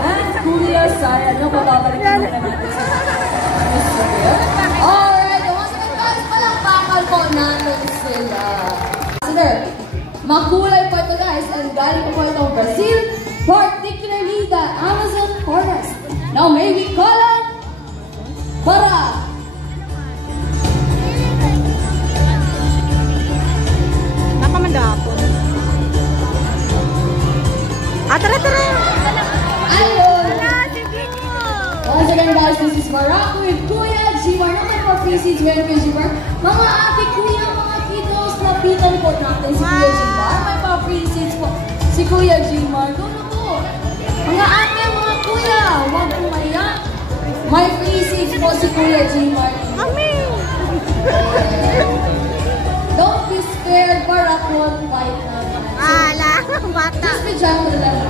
and Kuya Sara. Ano ba babalik na natin sa alright, once again guys, palakpakan po natin sila. Sir, makulay po ito guys, and galing po itong Brazil, particularly the Amazon forest. Now may we call it Bara. Nakamandapon. Tara. Ayun. Once again guys, this is Barak with Kuya Jimar. Naman po pre-seeds with Kuya Jimar. Mga ate, kuya, mga kitos, lapitan po natin si Kuya Jimar. May mga pre-seeds po si Kuya Jimar. Doon po. Mga ate, mga kuya, huwag po maiyak. May pre-seeds po si Kuya Jimar. Amen. Don't be scared, Barak won't fight naman. Bata. Just be gentle lang.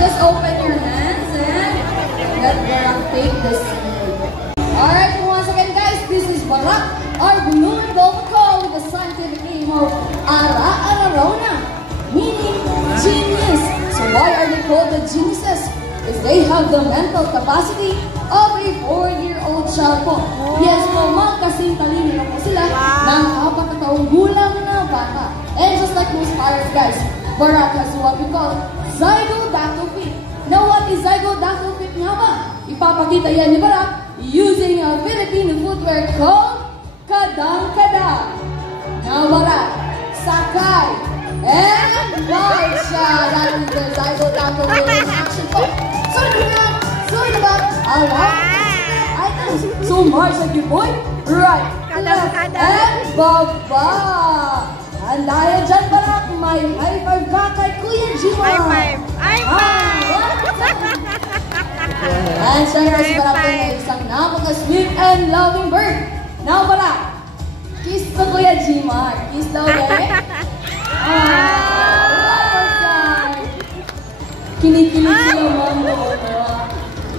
Just open your hands and let Barak take the seed. Alright, once again guys, this is Barak, our blue and gold call with the scientific name of Ara-Ararona, meaning genius. So why are they called the geniuses? If they have the mental capacity of a 4-year-old child po. Yes po, magkasing talino na po sila ng 4 na taong gulang na bata. And just like most parents guys, Barak has what we call zygodactyl feet. Now what is zygodactyl feet nga ba? Ipapakita yan ni Barak using a Filipino footwear called Kadang-Kada. Now Barak, sakay, and ride siya. That is the zygodactyl feet in action po. So in the back, alright. Items. So march like your boy, right, left, and baba. And dahil dyan Barak, may high five back kay Kuya Jimar. High five. And syempre si Barak po na isang napaka-sweet and loving bird. Now Barak, kiss to Kuya Jimar. Kiss daw eh. Kinikilig sila mamo.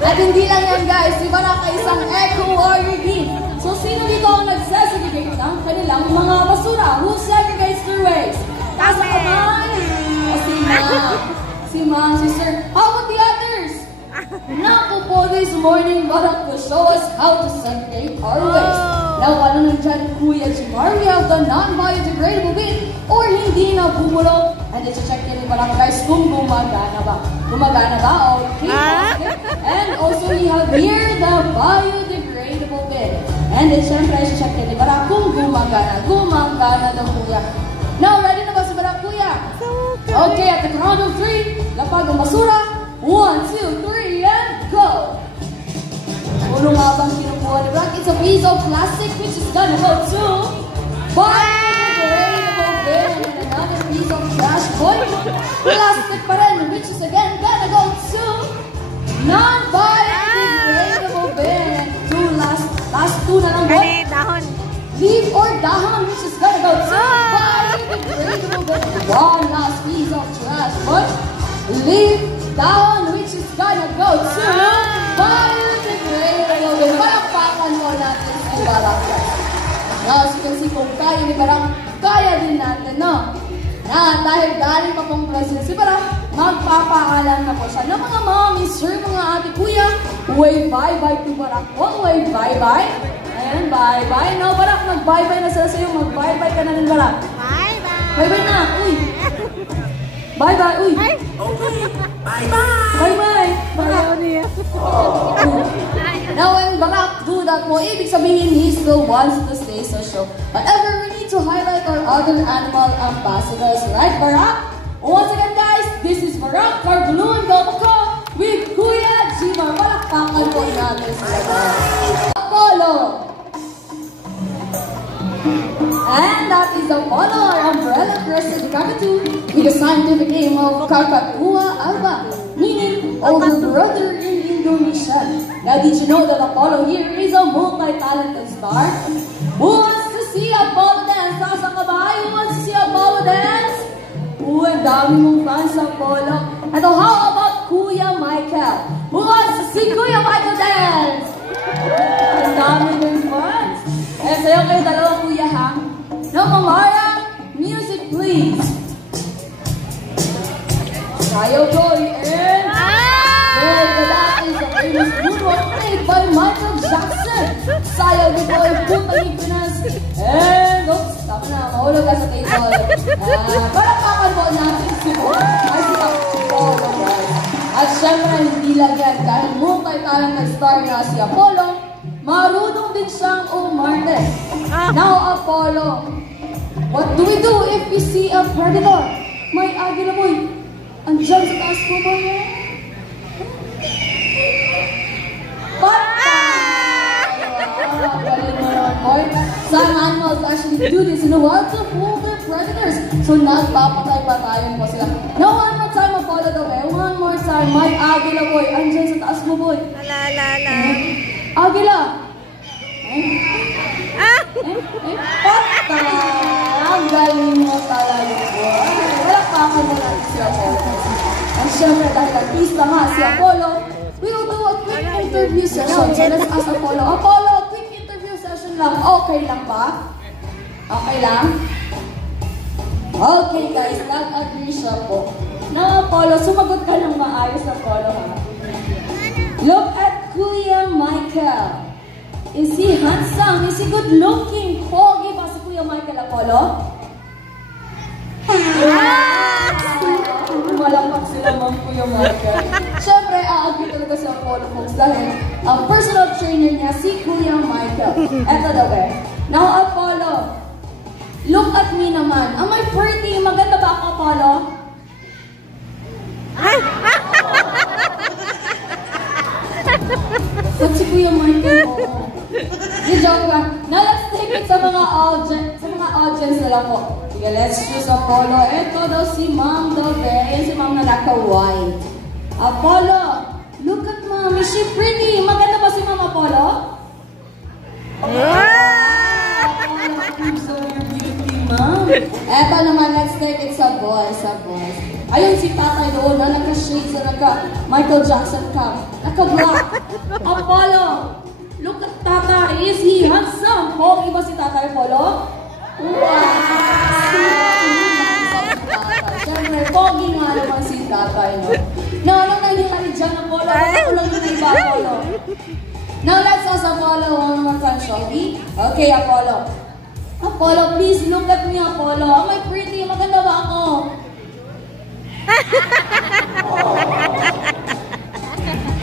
At hindi lang yan guys, si Barak ay isang eco-warrior din. So sino dito ang nagsasegregate ng kanilang mga basura? Who segregates their waste? Taas ang kamay! O si Ma'am, si Sir. How about the others? Naku po, this morning Barak will show us how to segregate our waste. Now, ano nandyan Kuya Jimar? We have the non-biodegradable bin or hindi na bumulong. And i-check yan ni Barak guys kung gumagana ba. Gumagana ba? Okay. And also we have here the biodegradable bin. And then syempre i-check yan ni Barak kung gumagana. Gumagana daw Kuya. Now, ready na ba si Barak Kuya? Okay, at the count of 3, lapag ang basura. 1, 2, 3, and go! Uno nga bang kinukuha ni Barak? It's a piece of plastic which is gonna go to biodegradable bin. And another piece of trash boy. Plastic pa rin, which is again gonna go to non-biodegradable bin. Last two na lang boy. Dahon. Leaf or dahon, which is gonna go to biodegradable bin. One last piece of trash boy. Leaf, dahon, which is gonna go to biodegradable bin. Palakpakan mo natin si Barak. Now, as you can see, kung kaya ni Barak, kaya din natin, no? Na dahil galing pa pong Brazil si Barak, magpapaalam na po siya ng mga mommy, sir, mga ate, kuya. Wave bye-bye to Barak po. Wave bye-bye. Ayan, bye-bye. Now, Barak, mag-bye-bye na sila sa'yo. Mag-bye-bye ka na rin, Barak. Bye-bye. Bye-bye na. Uy. Bye-bye. Uy. Okay. Bye-bye. Bye-bye. Barak. Now, when Barak do that po, ibig sabihin, he still wants to stay social. However, we need to highlight our other animal ambassadors, right, Barak? Once again, guys, this is Barak, our blue and gold call with Kuya Jimar. Palakpakan po natin sila, guys. Apollo. And that is Apollo, our umbrella-crested cockatoo with the scientific name of Kakatua alba, meaning older brother in Indonesian. Now, did you know that Apollo here is a multi-talented star? Who wants to see Apollo dance? Nasa kabahay, who wants to see Apollo dance? Ang dami mong fans sa Apollo. Ito, how about Kuya Michael? Who wants to see Kuya Michael dance? Ang dami mong fans. Eh, sayo kayo dalawa, Kuya, ha? Now, Mamara, music please. Tayo, good boy, putang Pinas. And, oops, tama na, mahulog ka sa table. Palakpakan po natin si Apollo, guys. At syempre, hindi lang yan, dahil multi-talented star na si Apollo, marunong din siyang umarte. Now, Apollo, what do we do if we see a predator? May agila boy. Andiyan sa taas ko ba yan? Some animals actually do this in the wild to fool their predators. So nagpapatay-patayan po sila. Now one more time, Apollo daw eh. One more time, may agila boy. Andiyan sa taas mo boy. Agila. Patay! Ang galing mo talaga po. Palakpakan mo natin si Apollo. And syempre dahil artista nga si Apollo, we will do a quick interview session. So let's ask Apollo. Apollo, quick interview session lang. Okay lang ba? Okay lang? Okay guys, nag-agree siya po. Now Apollo, sumagot ka ng maayos Apollo ha. Look at Kuya Michael. Is he handsome? Is he good looking? Pogi ba si Kuya Michael Apollo? Malapak sila mang Kuya Michael. Siyempre, agree talaga si Apollo folks dahil ang personal trainer niya si Kuya Michael. Eto daw eh. Now Apollo, look at me naman. Am I pretty? Maganda ba ako Apollo? Ba't si Kuya Michael mo? Joke lang. Now let's take it sa mga audience na lang po. Sige, let's choose Apollo. Ito daw si Ma'am Dove. Yan si Ma'am na naka-white. Apollo, look at Ma'am. Is she pretty? Maganda ba si Ma'am Apollo? So you're beauty, Ma'am. Eto naman, let's take it sa boys. Ayun si tatay doon na naka-shades na naka-Michael Jackson cap. Naka-black. Apollo, look at tatay. Is he handsome? Pogi ba si tatay Apollo? Wow! Siyempre, pogi nga naman si tatay, no? Now, anong nangyari dyan, Apollo? Ako lang yung iba, Apollo. Now, let's ask Apollo one more time, shall we? Okay, Apollo. Apollo, please look at me, Apollo. Am I pretty? Maganda ba ako?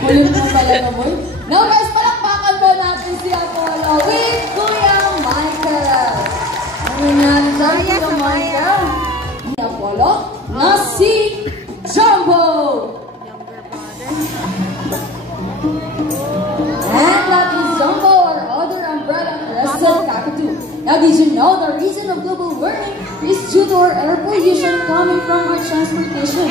Kulit mo pala na, boy. Now, guys, palakpakan po natin si Apollo with Kuya Michael. Ano yan? Kuya Michael? Ni Apollo na si Jumbo. And that is Jumbo, our other umbrella-crested cockatoo. Now, did you know the reason of global warming is due to our air pollution coming from our transportation?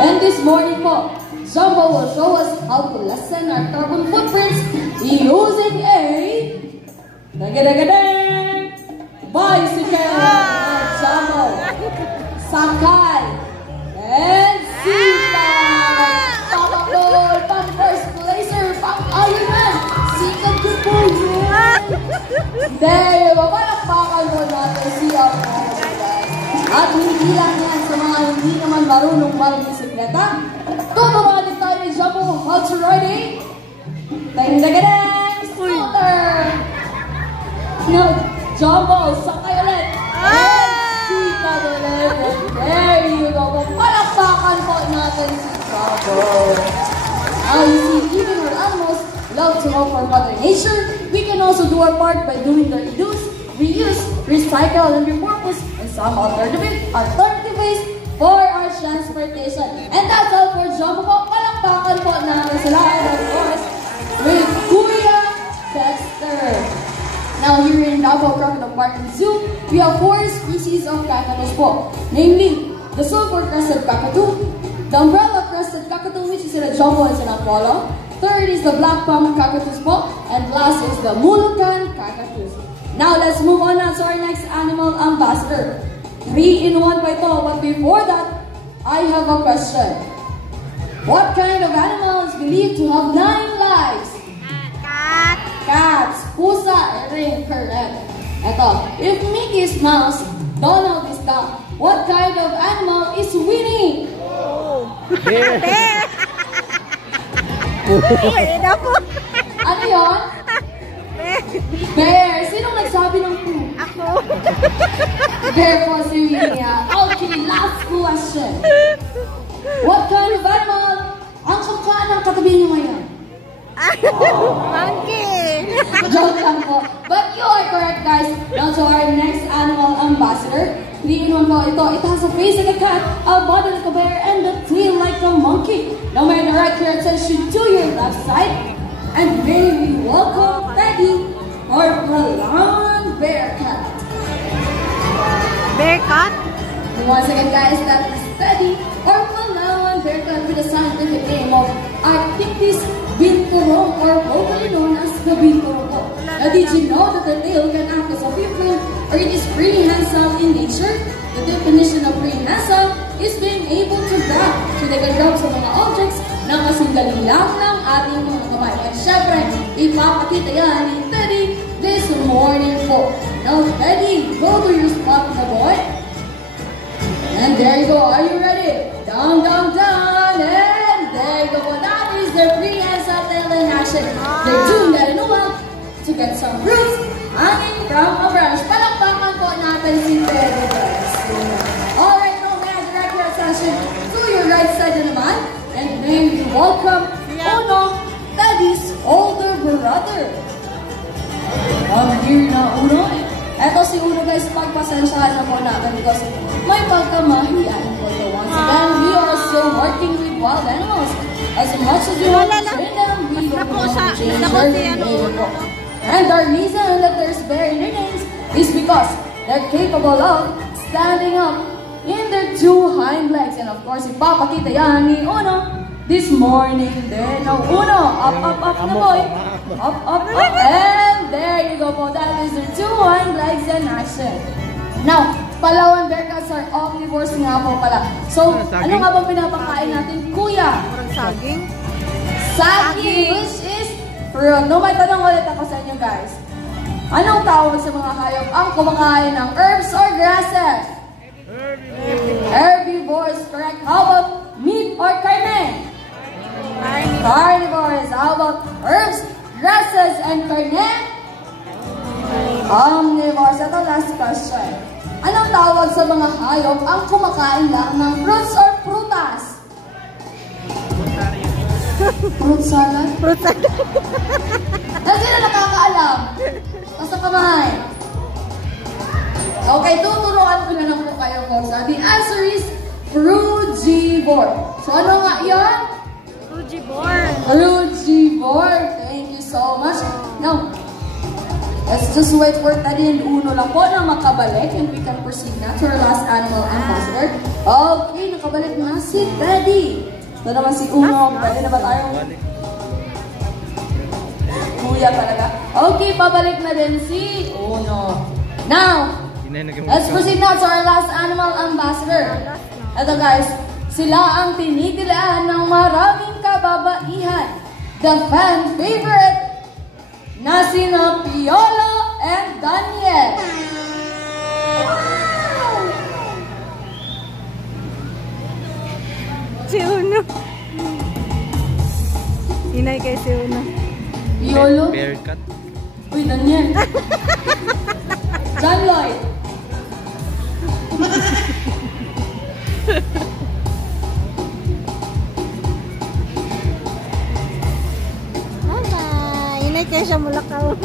And this morning po, Jumbo will show us how to lessen our carbon footprints using a bicycle. Jumbo, sakay, and sitay. Pakabol, pang first placer, pang Ironman. Sikat ko po yun. There you go. Palakpakan mo natin si Apollo. At hindi lang yan sa mga hindi naman marunong mag-bisikleta. Tuturuan din tayo ni Jumbo how to ride a dang-dang-dang scooter. Now, Jumbo, sakay ulit. And sikat ulit. There you go. Palakpakan po natin si Jumbo. Now, you see, even our animals love to help our mother nature. We can also do our part by doing the reuse, recycle, and repurpose in some alternative ways for our transportation. And that's all for Jumbo po. Palakpakan po natin sila. And of course, with Kuya Dexter. Now, here in Davao Crocodile Park and Zoo, we have 4 species of cacatoos po. Namely, the silver-crested cockatoo, the umbrella-crested cockatoo, which is sila Jumbo and sila Apollo. Third is the black palm cockatoos po. And last is the Mulukan cockatoos. Now, let's move on now to our next animal ambassador. 3-in-1 pa ito. But before that, I have a question. What kind of animal is believed to have 9 lives? Cat. Cats. Pusa. Correct. Ito. If Mickey's mouse, Donald is duck, what kind of animal is Winnie? Bear. Bear. Ano yun? Bear. Bear, sinong nagsabi ng poo? Ako. Bear po si Mia. Okay, last question. What kind of animal ang kamukha ng katabi niyo ngayon? Monkey. Joke lang po. But you are correct, guys. Now to our next animal ambassador. 3-in-1 po ito. It has a face like a cat, a body like a bear, and a tail like a monkey. Now may direct your attention to your left side. And may we welcome Teddy, our blonde bear cat. Bear cat? Once again, guys, that is Teddy, our blonde bear cat with the scientific name of Arctictis binturong, or locally known as the binturong. Now, did you know that the tail can act as a pupil, or it is prehensile in nature? The definition of prehensile is being able to grab. So they can grab sa mga objects na kasinggaling lang ng ating mga kamay. And syempre, ipapakita yan ni Teddy this morning po. Now, Teddy, go to your spot na boy. And there you go. Are you ready? Down, down, down. And there you go. That is the prehensile tail in action. They're doing that in a while to get some roots hanging from a branch. Palakpakan po natin si Teddy, guys. Alright, now may I direct your attention to your right side naman. And may we welcome Uno, Teddy's older brother. I'm here na Uno. Eto si Uno, guys, pagpasensyahan na po natin because may pagkamahiyain po ito. Once again, we are still working with wild animals. As much as you want to train them, we don't want to change their behavior. And our reason that there's bear in their names is because they're capable of standing up in their two hind legs. And of course, ipapakita yan ni Uno this morning din. Now, Uno, up, up, up na boy. Up, up, up. And there you go po. That is their two hind legs in action. Now, Palawan bear cats are omnivores nga po pala. So, ano nga bang pinapakain natin, kuya? Parang saging. Saging, which is fruit. No, may tanong ulit ako sa inyo, guys. Anong tawag sa mga hayop ang kumakain ng herbs or grasses? Herbivores, correct. How about meat or carne? Carnivores. How about herbs, grasses, and carne? Omnivores. Ito last question. Anong tawag sa mga hayop ang kumakain lang ng fruits or prutas? Fruit salad? Fruit salad. Kasi na nakakaalam. Basta kamay. Okay, tuturuan ko na lang po kayo kung sa. The answer is frugivore. So ano nga yun? Frugivore. Frugivore. Thank you so much. Now, let's just wait for Teddy and Uno lang po na makabalik and we can proceed na to our last animal ambassador. Okay, nakabalik na si Teddy. Ito naman si Uno. Pwede na ba tayong kuya talaga? Okay, pabalik na din si Uno. Now, let's proceed now to our last animal ambassador. Ito guys, sila ang tinigilaan ng maraming kababaihan. The fan favorite na sina Piolo and Daniel. Wow! Si Uno. Hinay kay si Uno. Piolo? Bear cat. Uy, Daniel. John Lloyd. Bye-bye. Hinay kay siya mulakaw.